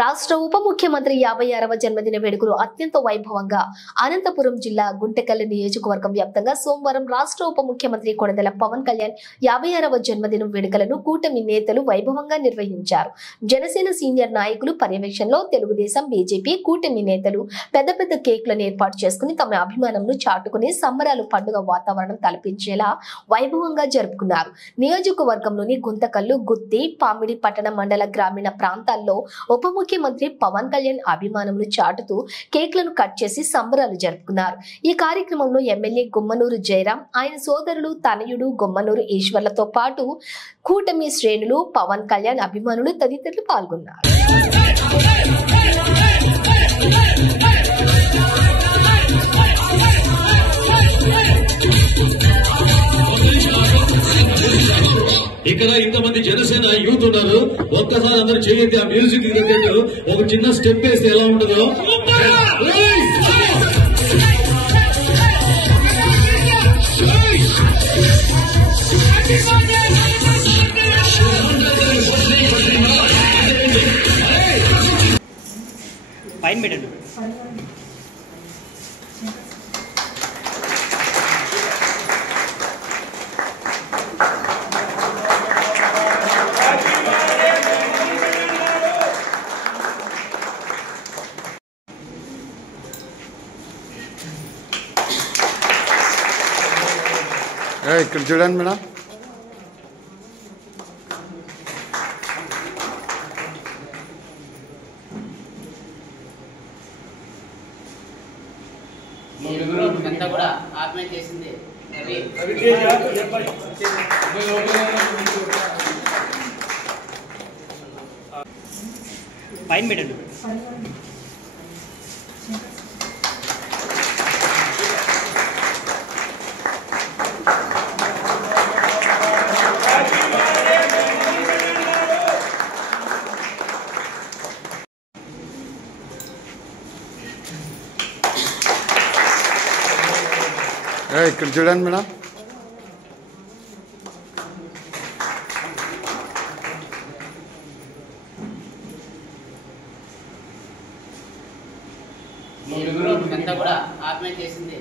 రాష్ట్ర ఉప ముఖ్యమంత్రి 56వ జన్మదిన వేడుకలు అత్యంత వైభవంగా అనంతపురం జిల్లా గుంటకల్ నియోజకవర్గం వ్యాప్తంగా సోమవారం రాష్ట్ర ఉప ముఖ్యమంత్రి కొణిదెల పవన్ కళ్యాణ్ 56వ జన్మదిన వేడుకలను కూటమి నేతలు వైభవంగా నిర్వహించారు. జనసేన సీనియర్ నాయకులు పర్యవేక్షణలో తెలుగుదేశం, బీజేపీ కూటమి నేతలు పెద్ద పెద్ద కేకులను ఏర్పాటు చేసుకుని తమ అభిమానంను చాటుకుని సంబరాలు పండుగ వాతావరణం తలపించేలా వైభవంగా జరుపుకున్నారు. నియోజకవర్గంలోని గుంతకల్లు, గుత్తి, పామిడి పట్టణ మండల గ్రామీణ ప్రాంతాల్లో ఉప ముఖ్యమంత్రి పవన్ కళ్యాణ్ అభిమానంను చాటుతూ కేక్లను కట్ చేసి సంబరాలు జరుపుకున్నారు. ఈ కార్యక్రమంలో ఎమ్మెల్యే గుమ్మనూరు జయరాం, ఆయన సోదరులు తనయుడు గుమ్మనూరు ఈశ్వర్లతో పాటు కూటమి శ్రేణులు, పవన్ కళ్యాణ్ అభిమానులు తదితరులు పాల్గొన్నారు. ఇక్కడ ఇంతమంది జనసేన యూత్ ఉన్నారు. ఒక్కసారి అందరూ చేయండి. ఆ మ్యూజిక్ తగ్గట్టు ఒక చిన్న స్టెప్ వేస్తే ఎలా ఉంటుందో. పైన పెట్టండి. ఇక్కడ చూడండి మేడం. అంతా కూడా ఆత్మహత్య చేసింది పైన పెట్టండి. ఇక్కడ చూడండి మేడం. అంతా కూడా ఆత్మహత్య చేసింది